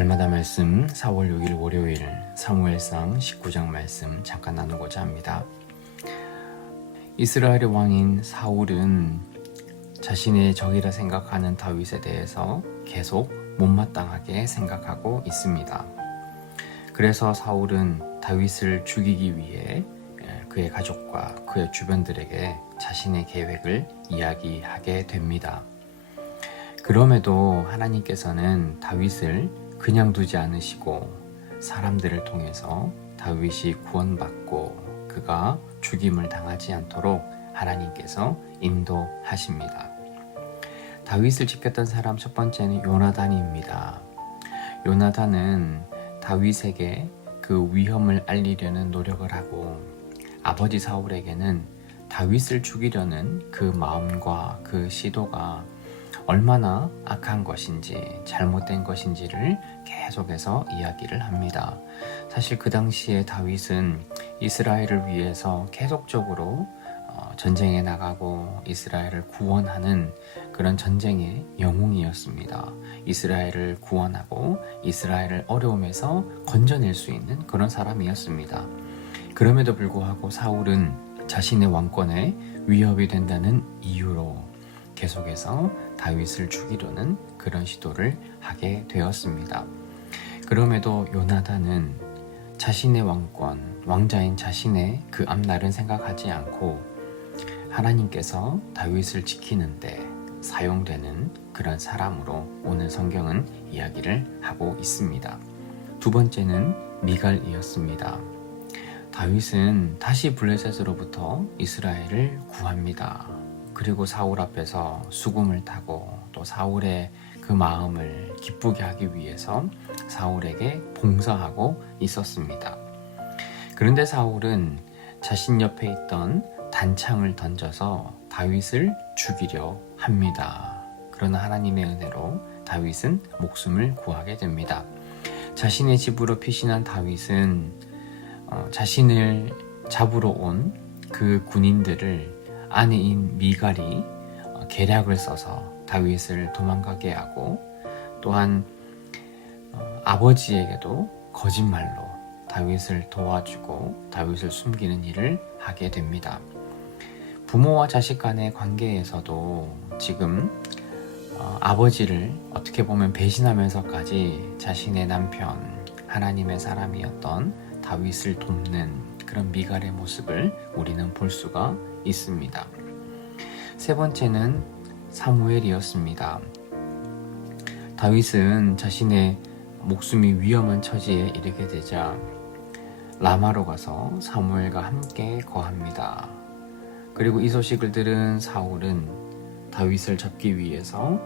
날마다 말씀 4월 6일 월요일 사무엘상 19장 말씀 잠깐 나누고자 합니다. 이스라엘의 왕인 사울은 자신의 적이라 생각하는 다윗에 대해서 계속 못마땅하게 생각하고 있습니다. 그래서 사울은 다윗을 죽이기 위해 그의 가족과 그의 주변들에게 자신의 계획을 이야기하게 됩니다. 그럼에도 하나님께서는 다윗을 그냥 두지 않으시고 사람들을 통해서 다윗이 구원받고 그가 죽임을 당하지 않도록 하나님께서 인도하십니다. 다윗을 지켰던 사람 첫 번째는 요나단입니다. 요나단은 다윗에게 그 위험을 알리려는 노력을 하고 아버지 사울에게는 다윗을 죽이려는 그 마음과 그 시도가 얼마나 악한 것인지 잘못된 것인지를 계속해서 이야기를 합니다. 사실 그 당시에 다윗은 이스라엘을 위해서 계속적으로 전쟁에 나가고 이스라엘을 구원하는 그런 전쟁의 영웅이었습니다. 이스라엘을 구원하고 이스라엘을 어려움에서 건져낼 수 있는 그런 사람이었습니다. 그럼에도 불구하고 사울은 자신의 왕권에 위협이 된다는 이유로 계속해서 다윗을 죽이려는 그런 시도를 하게 되었습니다. 그럼에도 요나단은 자신의 왕권, 왕자인 자신의 그 앞날은 생각하지 않고 하나님께서 다윗을 지키는데 사용되는 그런 사람으로 오늘 성경은 이야기를 하고 있습니다. 두 번째는 미갈이었습니다. 다윗은 다시 블레셋으로부터 이스라엘을 구합니다. 그리고 사울 앞에서 수금을 타고 또 사울의 그 마음을 기쁘게 하기 위해서 사울에게 봉사하고 있었습니다. 그런데 사울은 자신 옆에 있던 단창을 던져서 다윗을 죽이려 합니다. 그러나 하나님의 은혜로 다윗은 목숨을 구하게 됩니다. 자신의 집으로 피신한 다윗은 자신을 잡으러 온 그 군인들을 아내인 미갈이 계략을 써서 다윗을 도망가게 하고 또한 아버지에게도 거짓말로 다윗을 도와주고 다윗을 숨기는 일을 하게 됩니다. 부모와 자식 간의 관계에서도 지금 아버지를 어떻게 보면 배신하면서까지 자신의 남편, 하나님의 사람이었던 다윗을 돕는 그런 미갈의 모습을 우리는 볼 수가 있습니다. 세 번째는 사무엘이었습니다. 다윗은 자신의 목숨이 위험한 처지에 이르게 되자 라마로 가서 사무엘과 함께 거합니다. 그리고 이 소식을 들은 사울은 다윗을 잡기 위해서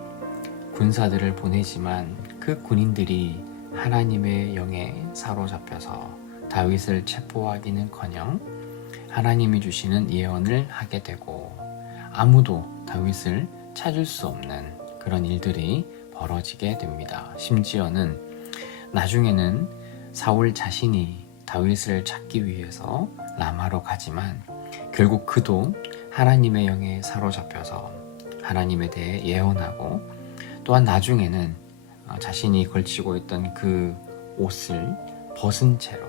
군사들을 보내지만 그 군인들이 하나님의 영에 사로잡혀서 다윗을 체포하기는커녕 하나님이 주시는 예언을 하게 되고 아무도 다윗을 찾을 수 없는 그런 일들이 벌어지게 됩니다. 심지어는 나중에는 사울 자신이 다윗을 찾기 위해서 라마로 가지만 결국 그도 하나님의 영에 사로잡혀서 하나님에 대해 예언하고 또한 나중에는 자신이 걸치고 있던 그 옷을 벗은 채로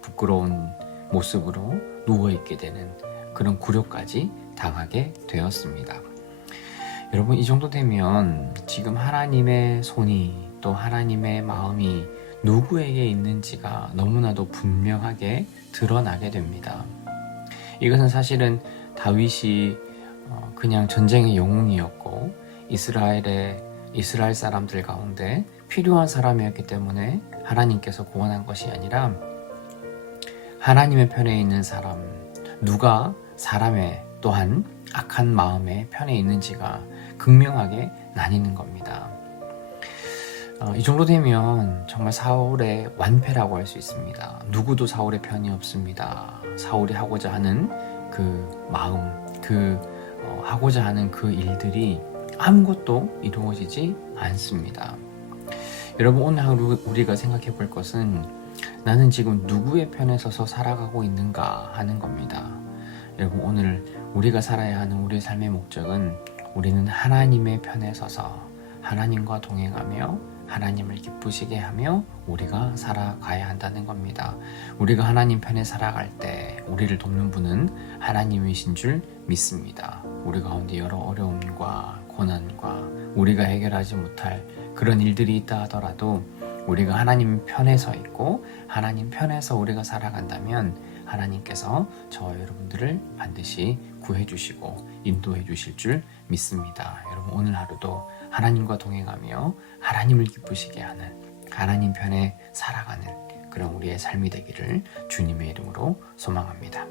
부끄러운 모습으로 누워있게 되는 그런 굴욕까지 당하게 되었습니다. 여러분, 이 정도 되면 지금 하나님의 손이 또 하나님의 마음이 누구에게 있는지가 너무나도 분명하게 드러나게 됩니다. 이것은 사실은 다윗이 그냥 전쟁의 영웅이었고 이스라엘 사람들 가운데 필요한 사람이었기 때문에 하나님께서 구원한 것이 아니라 하나님의 편에 있는 사람, 누가 사람의 또한 악한 마음의 편에 있는지가 극명하게 나뉘는 겁니다. 이 정도 되면 정말 사울의 완패라고 할 수 있습니다. 누구도 사울의 편이 없습니다. 사울이 하고자 하는 그 마음, 하고자 하는 그 일들이 아무것도 이루어지지 않습니다. 여러분, 오늘 하루 우리가 생각해 볼 것은 나는 지금 누구의 편에 서서 살아가고 있는가 하는 겁니다. 여러분, 오늘 우리가 살아야 하는 우리의 삶의 목적은 우리는 하나님의 편에 서서 하나님과 동행하며 하나님을 기쁘시게 하며 우리가 살아가야 한다는 겁니다. 우리가 하나님 편에 살아갈 때 우리를 돕는 분은 하나님이신 줄 믿습니다. 우리 가운데 여러 어려움과 고난과 우리가 해결하지 못할 그런 일들이 있다 하더라도 우리가 하나님 편에 서 있고 하나님 편에서 우리가 살아간다면 하나님께서 저와 여러분들을 반드시 구해 주시고 인도해 주실 줄 믿습니다. 여러분 오늘 하루도 하나님과 동행하며 하나님을 기쁘시게 하는 하나님 편에 살아가는 그런 우리의 삶이 되기를 주님의 이름으로 소망합니다.